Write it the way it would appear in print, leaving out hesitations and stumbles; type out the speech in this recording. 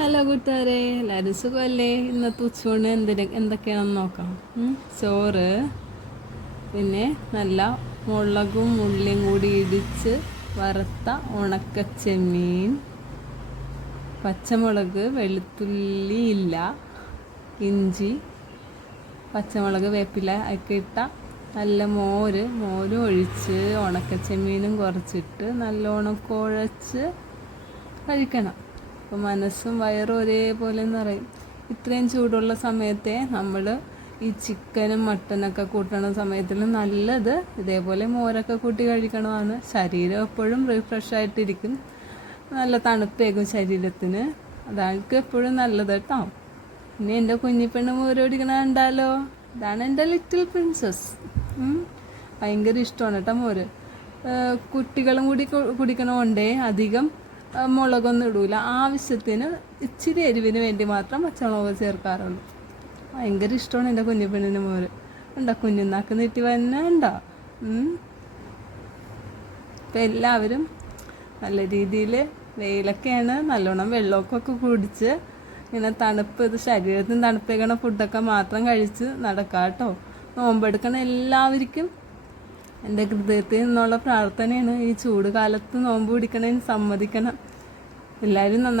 Hello കൂട്ടുകാരെ, എല്ലാവരും സുഖമല്ലേ? ഇന്നത്തെ ഉച്ചയൂണ് എന്തൊക്കെയാണെന്ന് നോക്കാം. ചോറ്, പിന്നെ നല്ല മുളകും ഉള്ളിയും കൂടി ഇടിച്ച് വറുത്ത ഉണക്കച്ചെമ്മീൻ, പച്ചമുളക്, വെളുത്തുള്ളി ഇല്ല, ഇഞ്ചി, പച്ചമുളക്, വേപ്പില ഒക്കെ ഇട്ട നല്ല മോരും ഒഴിച്ച് ഉണക്കച്ചെമ്മീനും കുറച്ചിട്ട് നല്ലോണം കുഴച്ച് കഴിക്കണം. അപ്പോൾ മനസ്സും വയറും ഒരേപോലെ നിറയും. ഇത്രയും ചൂടുള്ള സമയത്തെ നമ്മൾ ഈ ചിക്കനും മട്ടനൊക്കെ കൂട്ടണ സമയത്തിൽ നല്ലത് ഇതേപോലെ മോരൊക്കെ കൂട്ടി കഴിക്കണമാണ്. ശരീരം എപ്പോഴും റിഫ്രഷായിട്ടിരിക്കും, നല്ല തണുപ്പേകും ശരീരത്തിന്. അതാൾക്ക് എപ്പോഴും നല്ലത് കേട്ടോ. ഇനി എൻ്റെ കുഞ്ഞിപ്പെണ്ണ് മോര് കുടിക്കണ കണ്ടാലോ? ഇതാണ് എൻ്റെ ലിറ്റിൽ പ്രിൻസസ്. ഭയങ്കര ഇഷ്ടമാണ് കേട്ടോ മോര്. കുട്ടികളും കൂടി കുടിക്കണോണ്ടേ അധികം മുളകൊന്നും ഇടൂല. ആവശ്യത്തിന് ഇച്ചിരി എരിവിന് വേണ്ടി മാത്രം പച്ചമുളക് ചേർക്കാറുള്ളൂ. ഭയങ്കര ഇഷ്ടമാണ് എൻ്റെ കുഞ്ഞിപ്പെണ്ണിന് മോര്. ഉണ്ടോ കുഞ്ഞുനാക്ക് നീട്ടി വന്നെ ഉണ്ടോ? ഇപ്പം എല്ലാവരും നല്ല രീതിയിൽ വെയിലൊക്കെയാണ്, നല്ലോണം വെള്ളമൊക്കെ കുടിച്ച് ഇങ്ങനെ ഇത് ശരീരത്തിന് തണുപ്പേക്കണ ഫുഡൊക്കെ മാത്രം കഴിച്ച് നടക്കാം കേട്ടോ. നോമ്പെടുക്കണ എല്ലാവർക്കും എൻ്റെ ഹൃദയത്തിൽ നിന്നുള്ള പ്രാർത്ഥനയാണ്, ഈ ചൂട് കാലത്ത് നോമ്പ് പിടിക്കണതിന് സമ്മതിക്കണം. എല്ലാവരും നന്നായി